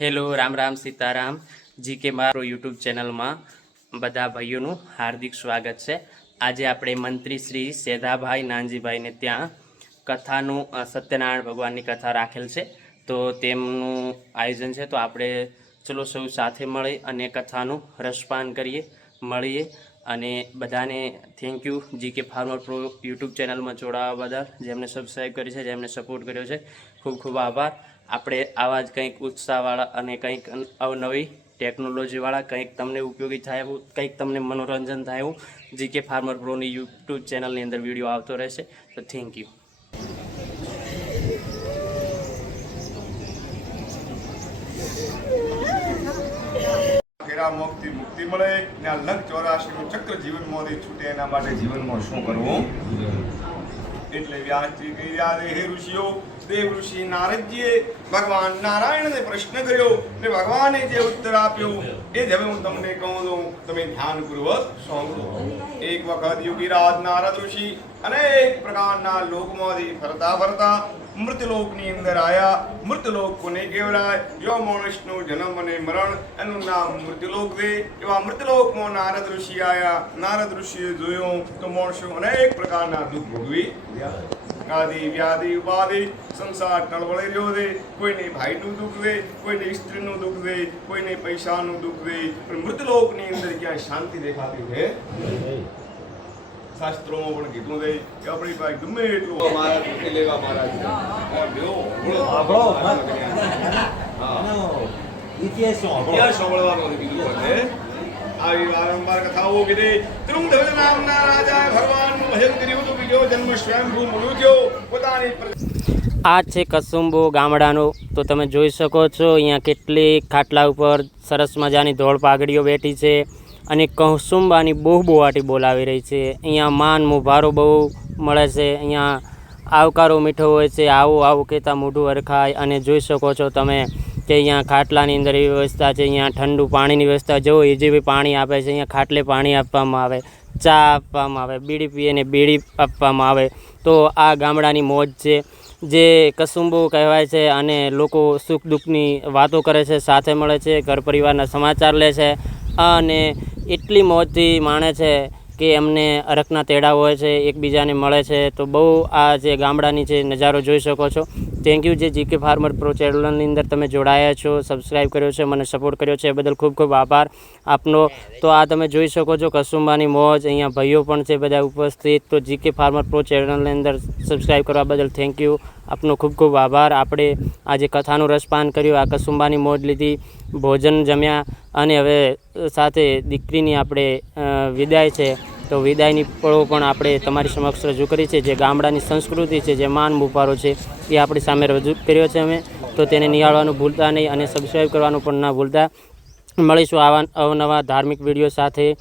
Hello Ram Ram Sitaram GK મારો YouTube ચેનલમાં બધા ભાઈઓનું હાર્દિક સ્વાગત છે। આજે આપણે મંત્રી શ્રી સેધાભાઈ નાનજીભાઈને ત્યાં કથાનું સત્યનારાયણ ભગવાનની કથા રાખેલ છે, તો તેમનું આયોજન છે। તો આપણે ચલો સૌ સાથે મળી અને કથાનું રસપાન કરીએ, મળીએ અને બધાને thank you GK farmer pro YouTube ચેનલમાં જોડાવા બદલ, જેમને સબસ્ક્રાઈબ કરી છે, જેમને સપોર્ટ કર્યો છે, ખૂબ ખૂબ આભાર। આપણે આવા જ કંઈક ઉત્સાહવાળા અને કંઈક અવનવી ટેકનોલોજીવાળા, કંઈક તમને ઉપયોગી થાય એવું, કંઈક તમને મનોરંજન થાય એવું જીકે ફાર્મર પ્રોની યુટ્યુબ ચેનલની અંદર વિડીયો આવતો રહેશે। તો થેન્ક યુ। મુક્તિ મળે ને આ લખ 84 નું ચક્ર જીવનમાંથી છૂટે એના માટે જીવનમાં શું કરવું? એટલે વ્યાસજી કહી રહ્યા છે, હે ઋષિઓ, દેવ ઋષિ નારદજીએ ભગવાન નારાયણને પ્રશ્ન કર્યો ને ભગવાને જે ઉત્તર આપ્યો એ જ હવે હું તમને કહું છું, તમે ધ્યાનપૂર્વક સાંભળો। એક વખત યોગીરાજ નારદ ઋષિ અનેક પ્રકારના લોકમાંથી ફરતા ફરતા મૃતલોકની અંદર આયા। મૃતલોક કોને કહેવાય? જો માણસનો જન્મ અને મરણ એનું નામ મૃતલોક છે। એવા મૃતલોકમાં નારદ ઋષિ આયા। નારદ ઋષિએ જોયું તો માણસો અનેક પ્રકારના દુઃખ ભોગવી આદિ વ્યાધિ ઉપાધિ સંસાર ટળવળી રહ્યો છે। કોઈને ભાઈનું દુઃખ છે, કોઈને સ્ત્રીનું દુઃખ છે, કોઈને પૈસાનું દુઃખ છે, પણ મૃતલોકની અંદર ક્યાંય શાંતિ દેખાતી છે? શાસ્ત્રોમાં પણ કીધું છે કે આપણી પાસે ગમે એટલું મહારાજ મૂકી લેવા, મહારાજ ઇતિહાસ સાંભળવાનો કીધું છે। આવી વારંવાર કથાઓ કીધી। ત્રુંગધવજ નામના રાજાએ ભગવાનનું ભજન કર્યું તો બીજો જન્મ સ્વયંભૂ મળ્યો થયો પોતાની। આ છે કસુંબો ગામડાનો, તો તમે જોઈ શકો છો અહીંયા કેટલી ખાટલા ઉપર સરસ મજાની ધોળ પાઘડીઓ બેઠી છે અને કસુંબાની બોહબોહાટી બોલાવી રહી છે। અહીંયા માન મુભારો બહુ મળે છે, અહીંયા આવકારો મીઠો હોય છે, આવું આવું કહેતા મોઢું હરખાય। અને જોઈ શકો છો તમે કે અહીંયા ખાટલાની અંદર એવી વ્યવસ્થા છે, અહીંયા ઠંડુ પાણીની વ્યવસ્થા, જો એ જેવી પાણી આપે છે, અહીંયા ખાટલે પાણી આપવામાં આવે, ચા આપવામાં આવે, બીડી પીએ ને બીડી આપવામાં આવે। તો આ ગામડાની મોજ છે જે કસુંબો કહેવાય છે, અને લોકો સુખ દુઃખની વાતો કરે છે, સાથે મળે છે, ઘર પરિવારના સમાચાર લે છે અને એટલી મોજથી માણે છે કે એમને અરખના તેડા હોય છે, એકબીજાને મળે છે। તો બહુ આ જે ગામડાની જે નજારો જોઈ શકો છો। થેન્ક યુ જે જીકે ફાર્મર પ્રો ચેનલની અંદર તમે જોડાયા છો, સબસ્ક્રાઈબ કર્યો છે, મને સપોર્ટ કર્યો છે, એ બદલ ખૂબ ખૂબ આભાર આપનો। તો આ તમે જોઈ શકો છો કસુંબાની મોજ, અહીંયા ભાઈઓ પણ છે બધા ઉપસ્થિત। તો જીકે ફાર્મર પ્રો ચેનલની અંદર સબસ્ક્રાઈબ કરવા બદલ થેન્ક યુ, આપનો ખૂબ ખૂબ આભાર। આપણે આજે કથાનું રસપાન કર્યું, આ કસુંબાની મોજ લીધી, ભોજન જમ્યા અને હવે સાથે દીકરીની આપણે વિદાય છે, તો વિદાયની પળો પણ આપણે તમારી સમક્ષ રજૂ કરી છે। જે ગામડાની સંસ્કૃતિ છે, જે માન મુભારો છે, એ આપણી સામે રજૂ કર્યો છે અમે, તો તેને નિહાળવાનું ભૂલતા નહીં અને સબસ્ક્રાઈબ કરવાનું પણ ના ભૂલતા। મળીશું આવા અવનવા ધાર્મિક વિડીયો સાથે।